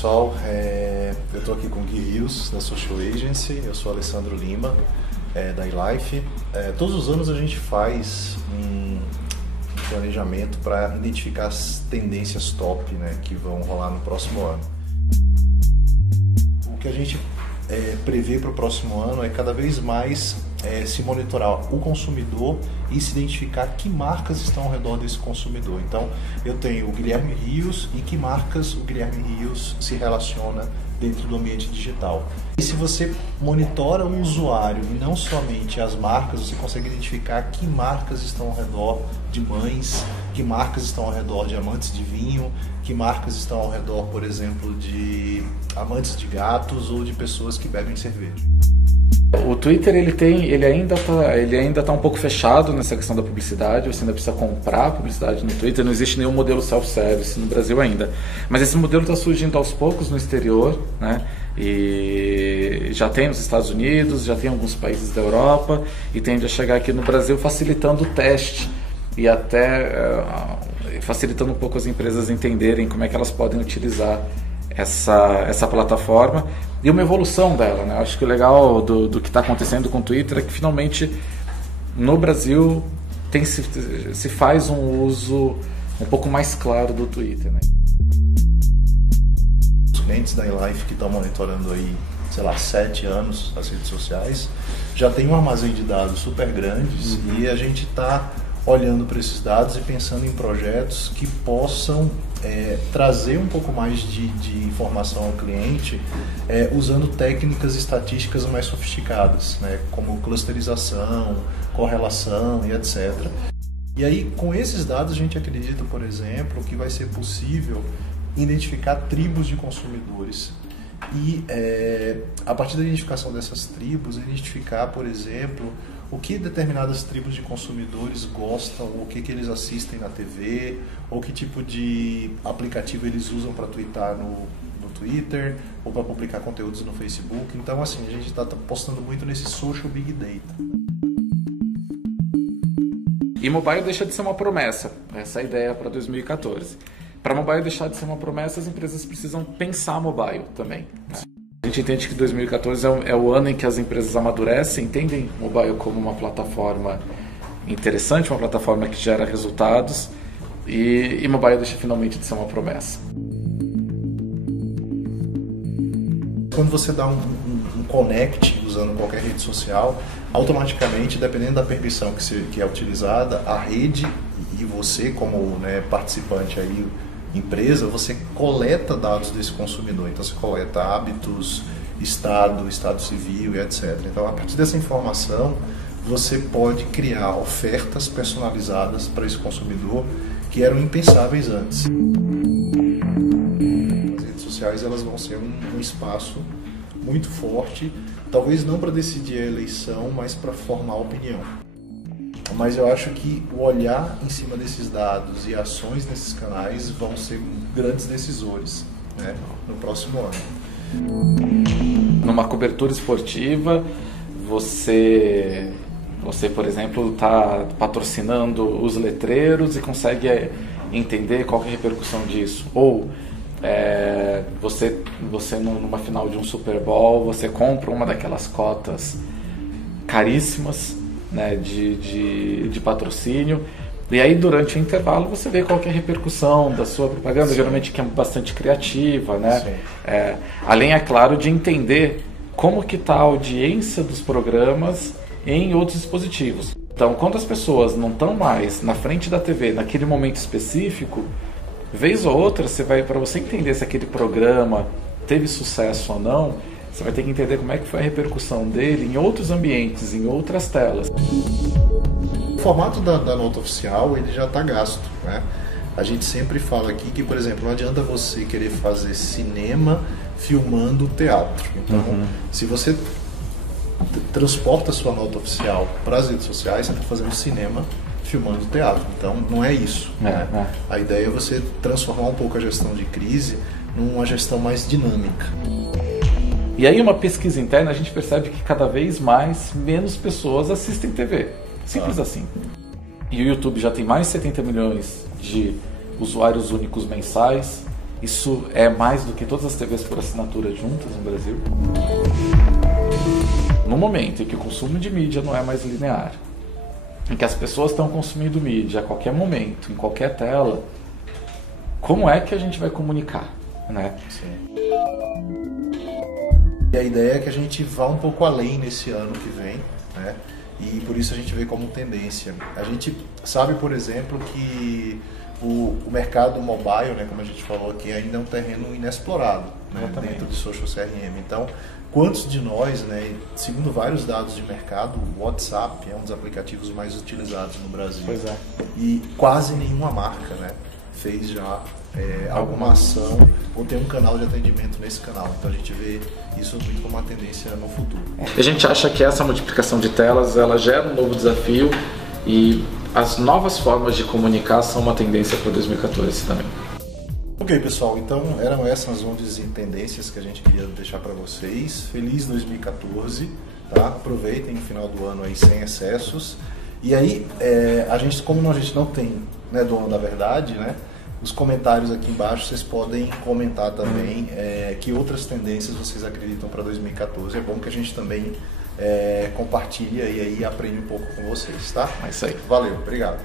pessoal, eu estou aqui com o Gui Rios, da Social Agency, eu sou Alessandro Lima, da eLife. Todos os anos a gente faz um planejamento para identificar as tendências top, né, que vão rolar no próximo ano. O que a gente prevê para o próximo ano é cada vez mais se monitorar o consumidor e se identificar que marcas estão ao redor desse consumidor. Então, eu tenho o Guilherme Rios e que marcas o Guilherme Rios se relaciona dentro do ambiente digital. E se você monitora o usuário e não somente as marcas, você consegue identificar que marcas estão ao redor de mães, que marcas estão ao redor de amantes de vinho, que marcas estão ao redor, por exemplo, de amantes de gatos ou de pessoas que bebem cerveja. O Twitter ele ainda tá um pouco fechado nessa questão da publicidade. Você ainda precisa comprar publicidade no Twitter. Não existe nenhum modelo self-service no Brasil ainda. Mas esse modelo está surgindo aos poucos no exterior, né? E já tem nos Estados Unidos, já tem em alguns países da Europa e tende a chegar aqui no Brasil facilitando o teste e até facilitando um pouco as empresas entenderem como é que elas podem utilizar essa plataforma e uma evolução dela, né? Acho que o legal do que está acontecendo com o Twitter é que finalmente no Brasil se faz um uso um pouco mais claro do Twitter, né? Os clientes da eLife que estão monitorando aí, 7 anos as redes sociais, já tem um armazém de dados super grandes e a gente está olhando para esses dados e pensando em projetos que possam trazer um pouco mais de informação ao cliente usando técnicas estatísticas mais sofisticadas, né, como clusterização, correlação e etc. E aí, com esses dados, a gente acredita, por exemplo, que vai ser possível identificar tribos de consumidores e, a partir da identificação dessas tribos, identificar, por exemplo, o que determinadas tribos de consumidores gostam, o que eles assistem na TV, ou que tipo de aplicativo eles usam para twittar no Twitter, ou para publicar conteúdos no Facebook. Então, assim, a gente está apostando muito nesse social big data. E mobile deixa de ser uma promessa, essa é a ideia para 2014. Para mobile deixar de ser uma promessa, as empresas precisam pensar mobile também, né? A gente entende que 2014 é o ano em que as empresas amadurecem, entendem o mobile como uma plataforma interessante, uma plataforma que gera resultados, e mobile deixa finalmente de ser uma promessa. Quando você dá um connect usando qualquer rede social, automaticamente, dependendo da permissão que é utilizada, a rede e você como, né, participante aí, empresa, você coleta dados desse consumidor. Então você coleta hábitos, estado civil e etc. Então, a partir dessa informação, você pode criar ofertas personalizadas para esse consumidor que eram impensáveis antes. As redes sociais, elas vão ser um espaço muito forte, talvez não para decidir a eleição, mas para formar opinião. Mas eu acho que o olhar em cima desses dados e ações nesses canais vão ser grandes decisores, né, no próximo ano. Numa cobertura esportiva, você por exemplo, está patrocinando os letreiros e consegue entender qual que é a repercussão disso. Ou você numa final de um Super Bowl, você compra uma daquelas cotas caríssimas, né, de patrocínio, e aí durante o intervalo você vê qual que é a repercussão da sua propaganda. Sim. Geralmente que é bastante criativa, né? Além, é claro, de entender como que está a audiência dos programas em outros dispositivos. Então, quando as pessoas não estão mais na frente da TV naquele momento específico, vez ou outra, para você entender se aquele programa teve sucesso ou não, você vai ter que entender como é que foi a repercussão dele em outros ambientes, em outras telas. O formato da nota oficial, ele já está gasto, né? A gente sempre fala aqui que, por exemplo, não adianta você querer fazer cinema filmando teatro. Então, se você transporta a sua nota oficial para as redes sociais, você está fazendo cinema filmando teatro. Então, não é isso, né? A ideia é você transformar um pouco a gestão de crise numa gestão mais dinâmica. E aí, uma pesquisa interna, a gente percebe que cada vez menos pessoas assistem TV. Simples assim. E o YouTube já tem mais de 70 milhões de usuários únicos mensais. Isso é mais do que todas as TVs por assinatura juntas no Brasil. No momento em que o consumo de mídia não é mais linear, em que as pessoas estão consumindo mídia a qualquer momento, em qualquer tela, como é que a gente vai comunicar, né? Sim. E a ideia é que a gente vá um pouco além nesse ano que vem, né? E por isso a gente vê como tendência. A gente sabe, por exemplo, que o mercado mobile, né, como a gente falou aqui, ainda é um terreno inexplorado, né, dentro de social CRM. Então, quantos de nós, né, segundo vários dados de mercado, o WhatsApp é um dos aplicativos mais utilizados no Brasil. Pois é. E quase nenhuma marca, né, fez já alguma ação ou tem um canal de atendimento nesse canal. Então a gente vê isso muito como uma tendência no futuro. A gente acha que essa multiplicação de telas, ela gera um novo desafio e as novas formas de comunicar são uma tendência para 2014 também. Ok, pessoal, então eram essas ondas e tendências que a gente queria deixar para vocês. Feliz 2014, tá? Aproveitem o final do ano aí sem excessos. E aí, como a gente não tem, né, dono da verdade, né? Os comentários aqui embaixo vocês podem comentar também que outras tendências vocês acreditam para 2014. É bom que a gente também compartilhe e aí aprende um pouco com vocês, tá? É isso aí. Valeu, obrigado.